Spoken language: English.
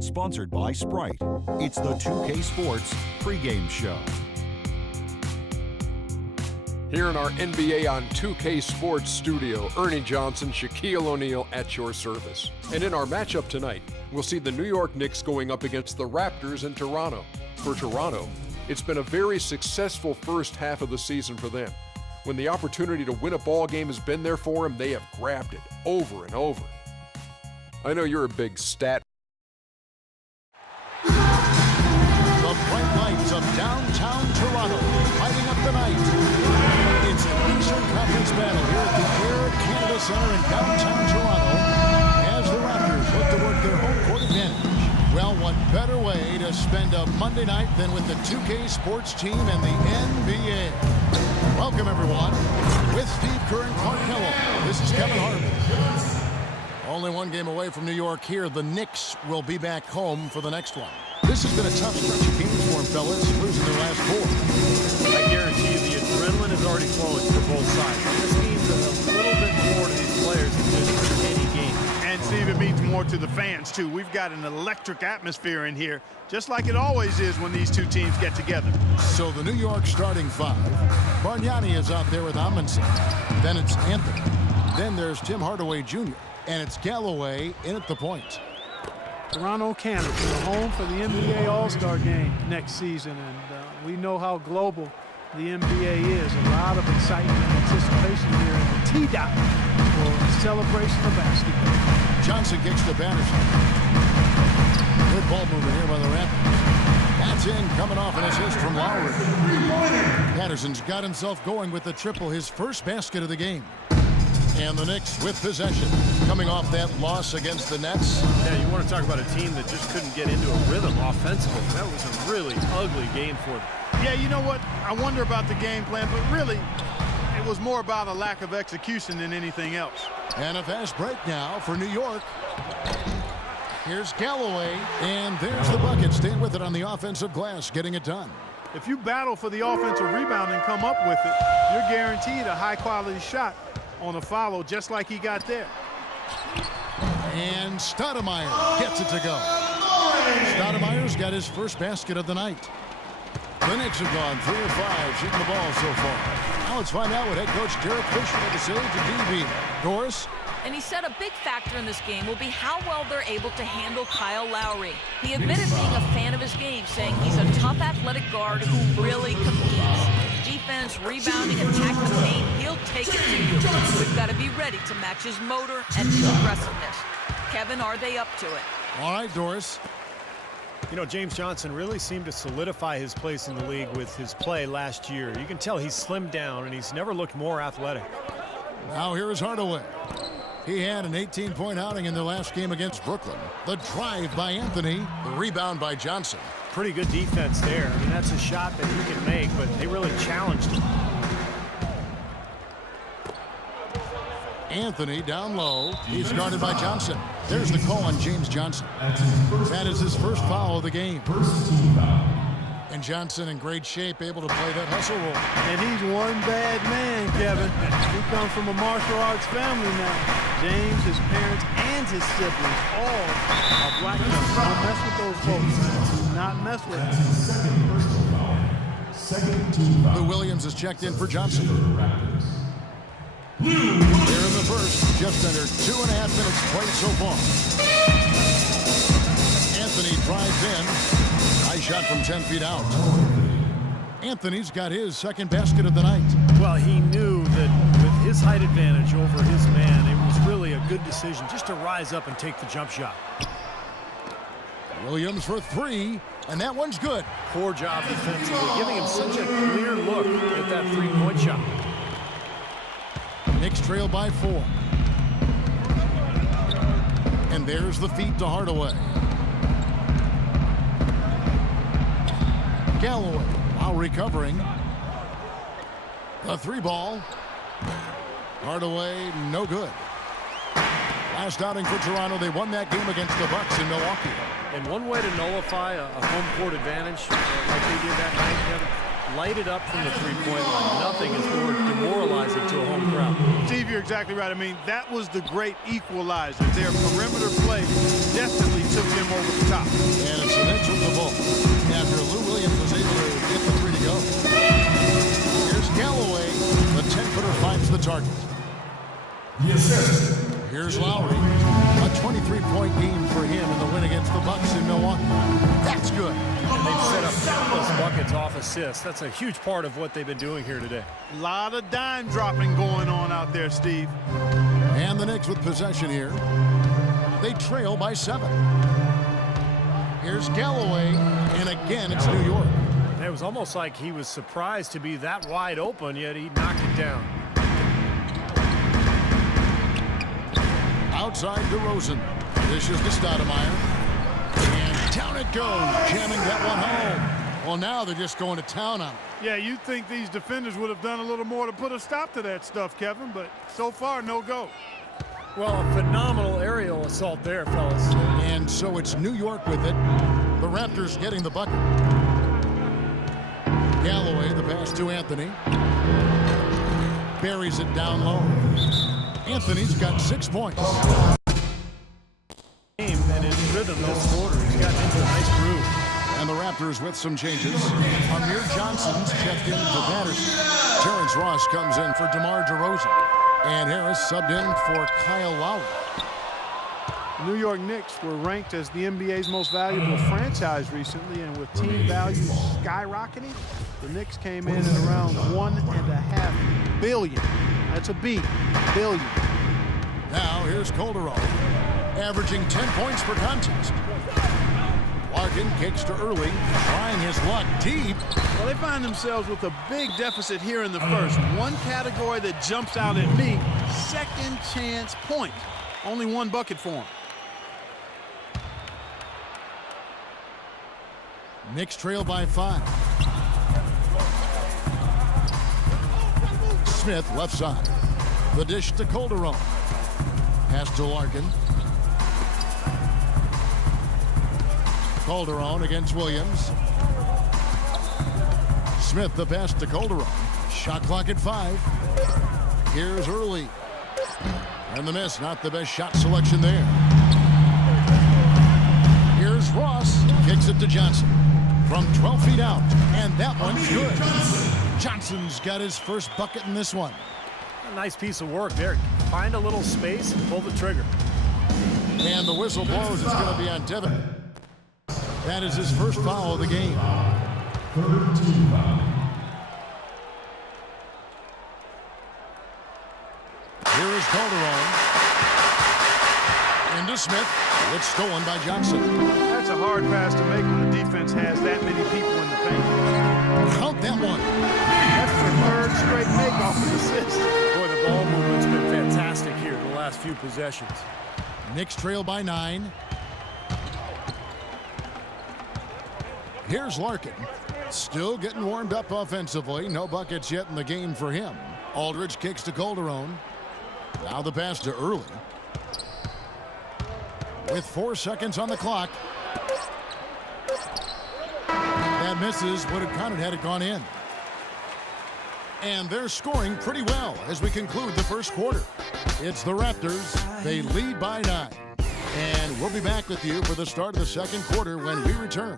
Sponsored by Sprite. It's the 2K Sports pregame show. Here in our NBA on 2K Sports studio, Ernie Johnson, Shaquille O'Neal at your service. And in our matchup tonight, we'll see the New York Knicks going up against the Raptors in Toronto. For Toronto, it's been a very successful first half of the season for them. When the opportunity to win a ball game has been there for them, they have grabbed it over and over. I know you're a big stat. The bright lights of downtown Toronto lighting up the night. It's an Eastern Conference battle here at the Air Canada Centre in downtown Toronto as the Raptors look to work their home court advantage. Well, what better way to spend a Monday night than with the 2K Sports team and the NBA? Welcome, everyone. With Steve Kerr and Clark Kellogg, this is Kevin Harvey. Only one game away from New York here. The Knicks will be back home for the next one. This has been a tough stretch of games for them, fellas, losing their last four. I guarantee you the adrenaline is already flowing for both sides. This means a little bit more to these players than just any game. And Steve, it means more to the fans, too. We've got an electric atmosphere in here, just like it always is when these two teams get together. So the New York starting five. Bargnani is out there with Amundsen. Then it's Anthony. Then there's Tim Hardaway Jr. And it's Galloway in at the point. Toronto, Canada, the home for the NBA All-Star Game next season, and we know how global the NBA is. A lot of excitement and anticipation here in the T-Dot for a celebration of basketball. Johnson kicks to Patterson. Good ball movement here by the Raptors. That's in, coming off an assist from Lowry. Patterson's got himself going with the triple, his first basket of the game. And the Knicks with possession, coming off that loss against the Nets. Yeah, you want to talk about a team that just couldn't get into a rhythm offensively. That was a really ugly game for them. Yeah, you know what? I wonder about the game plan, but really, it was more about a lack of execution than anything else. And a fast break now for New York. Here's Galloway, and there's the bucket. Staying with it on the offensive glass, getting it done. If you battle for the offensive rebound and come up with it, you're guaranteed a high-quality shot on a follow, just like he got there. And Stoudemire gets it to go. Stoudemire's got his first basket of the night. The Knicks have gone 3 of 5 shooting the ball so far. Now let's find out what head coach Derek Fisher had to say to DB. Doris? And he said a big factor in this game will be how well they're able to handle Kyle Lowry. He admitted being a fan of his game, saying he's a tough athletic guard who really competes. Defense, rebounding, attack the paint, he'll take it to you. We've got to be ready to match his motor and his aggressiveness. Kevin, are they up to it? All right, Doris. You know, James Johnson really seemed to solidify his place in the league with his play last year. You can tell he's slimmed down, and he's never looked more athletic. Now here is Hardaway. He had an 18-point outing in their last game against Brooklyn. The drive by Anthony, the rebound by Johnson. Pretty good defense there. I mean, that's a shot that he can make, but they really challenged him. Anthony down low. He's guarded by Johnson. There's the call on James Johnson. That is his first foul of the game. And Johnson in great shape, able to play that hustle role. And he's one bad man, Kevin. He comes from a martial arts family now. James, his parents, and his siblings all are black. Don't mess with those folks. Do not mess with them. Lou Williams is checked in for Johnson. Here in the first, just under 2.5 minutes played so far. Anthony drives in. High shot from 10 feet out. Anthony's got his second basket of the night. Well, he knew that with his height advantage over his man, it was really a good decision just to rise up and take the jump shot. Williams for 3, and that one's good. Poor job defensively, giving him such a clear look at that three-point shot. Knicks trail by 4. And there's the feed to Hardaway. Galloway, while recovering. The 3-ball. Hardaway, no good. Last outing for Toronto, they won that game against the Bucks in Milwaukee. And one way to nullify a home court advantage like they did that night, Kevin, light it up from the three-point line. Nothing is more demoralizing to a home crowd. Steve, you're exactly right. I mean, that was the great equalizer. Their perimeter play definitely took them over the top. And it's the Knicks with the ball after Lou Williams was able to get the three to go. Here's Galloway. The 10-footer finds the target. Here's Lowry. A 23-point game for him in the win against the Bucks in Milwaukee. That's good. And they've set up countless buckets off assists. That's a huge part of what they've been doing here today. A lot of dime dropping going on out there, Steve. And the Knicks with possession here. They trail by 7. Here's Galloway, and again it's New York. It was almost like he was surprised to be that wide open, yet he knocked it down. Outside DeRozan. Dishes to Stoudemire. And down it goes, jamming that one home. Well, now they're just going to town on it. Yeah, you'd think these defenders would have done a little more to put a stop to that stuff, Kevin, but so far, no go. Well, a phenomenal aerial assault there, fellas. And so it's New York with it. The Raptors getting the bucket. Galloway, the pass to Anthony. Buries it down low. Anthony's got 6 points. And his rhythm this quarter. He's gotten into a nice groove. And the Raptors with some changes. Amir Johnson's checked in for Patterson. Terrence Ross comes in for DeMar DeRozan. And Harris subbed in for Kyle Lowry. New York Knicks were ranked as the NBA's most valuable franchise recently, and with team values skyrocketing, the Knicks came in at around $1.5 billion. That's a B, billion. Now here's Calderon, averaging 10 points per contest. Larkin kicks to Early, trying his luck deep. Well, they find themselves with a big deficit here in the first. One category that jumps out at me, second chance point. Only one bucket for them. Knicks trail by 5. Smith left side. The dish to Calderon. Pass to Larkin. Calderon against Williams. Smith the pass to Calderon. Shot clock at 5. Here's Early. And the miss, not the best shot selection there. Here's Ross. Kicks it to Johnson. From 12 feet out. And that one's good. Johnson's got his first bucket in this one. A nice piece of work there. Find a little space and pull the trigger. And the whistle blows. It's going to be on Tevin. That is his first foul of the game. Here is Calderon. Into Smith. It's stolen by Johnson. That's a hard pass to make when the defense has that many people in the paint. Count that one. That's their third straight make off an assist. Boy, the ball movement's been fantastic here the last few possessions. Knicks trail by 9. Here's Larkin. Still getting warmed up offensively. No buckets yet in the game for him. Aldridge kicks to Calderon. Now the pass to Early. With 4 seconds on the clock. That misses. Would have counted had it gone in. And they're scoring pretty well as we conclude the first quarter. It's the Raptors. They lead by 9. And we'll be back with you for the start of the second quarter when we return.